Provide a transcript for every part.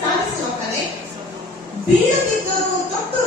ಕಾಣಿಸ್ಕೊಳ್ತಾರೆ ಬೀಳದಿದ್ದರು ತೊಟ್ಟು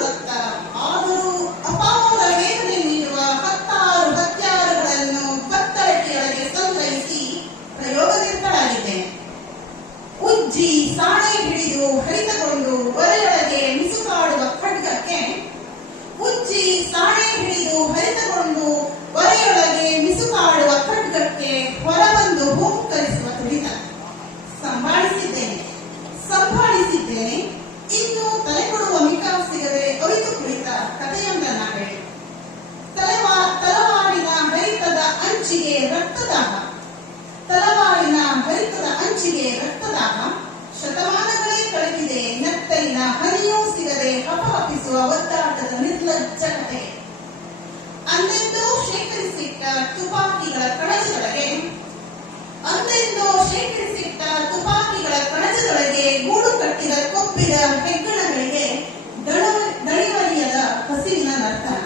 ಹರಿತದ ಅಂಚಿಗೆ ರಕ್ತದಾಹ ಶತಮಾನಗಳೇ ಕಳೆದಿದೆ. ನತ್ತಲಿನ ಹನಿಯೂ ಸಿಗದೆ ಹಪಹಪಿಸುವ ಒದ್ದಾಟದ ನಿರ್ಲಜ್ಜ ಕಥೆ. ಅಂದೆಂದೋ ಶೇಖರಿಸಿಟ್ಟ ತುಪಾಕಿಗಳ ಕಣಜದೊಳಗೆ, ಅಂದೆಂದೋ ಶೇಖರಿಸಿಟ್ಟ ತುಪಾಕಿಗಳ ಕಣಜದೊಳಗೆ ಗೂಡು ಕಟ್ಟಿದ ಕೊಬ್ಬಿದ ಹೆಗ್ಗಣಗಳಿಗೆ ದಣ- ದಣಿವರಿಯದ ಹಸಿವಿನ ನರ್ತನ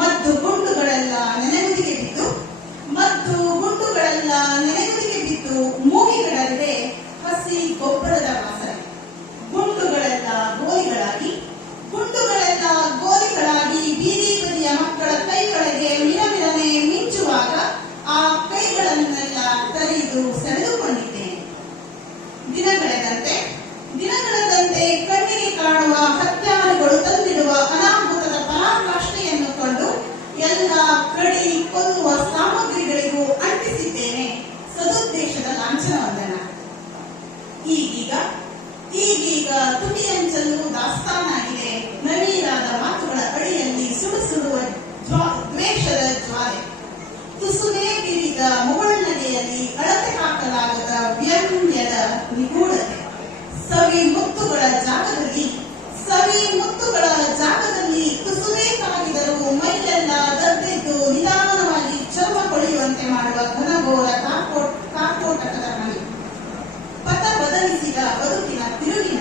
ಮದ್ದು ಗುಂಡುಗಳೆಲ್ಲ ನೆನೆಗುದಿಗೆ ಬಿದ್ದು ಮತ್ತು ಗುಂಡುಗಳೆಲ್ಲ ನೆನೆಗುದಿಗೆ ತುಟಿಯಂಚಲು ದಾಸ್ತಾನಾಗಿದೆ. ನವೀನಾದ ಮಾತುಗಳ ಅಡಿಯಲ್ಲಿ ಸುಡು ಸುಡುವ ಜ್ವಾ- ದ್ವೇಷದ ಜ್ವಾಲೆ. ತುಸುವೇ ಬಿರಿದ ಮುಗುಳ್ನಗೆಯಲ್ಲಿ ಅಳತೆ ಹಾಕಲಾಗದ ವ್ಯಂಗ್ಯದ ನಿಗೂಢತೆ. ಸವಿ ಮುತ್ತುಗಳ ಜಾಗದಲ್ಲಿ, ಸವಿ ಮುತ್ತುಗಳ ಜಾಗದಲ್ಲಿ ತುಸುವೇ ಕಾಗಿದರೂ ಮೈಲೆಲ್ಲ ದದ್ದೆದ್ದು ನಿಧಾನವಾಗಿ ಚರ್ಮ ಕೊಳೆಯುವಂತೆ ಮಾಡುವ ಘನಘೋರ ಕಾಕೋ- ಕಾಕೋಟಕದ ಮಣಿ ಪಥ ಬದಲಿಸಿದ ಬದುಕಿನ ತಿರುವಿನಲ್ಲಿ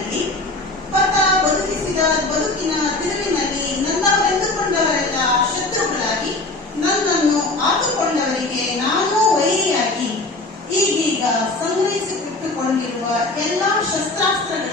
ಈಗೀಗ ಸಂಗ್ರಹಿಸಿಟ್ಟುಕೊಂಡಿರುವ ಎಲ್ಲಾ ಶಸ್ತ್ರಾಸ್ತ್ರಗಳಿಗೂ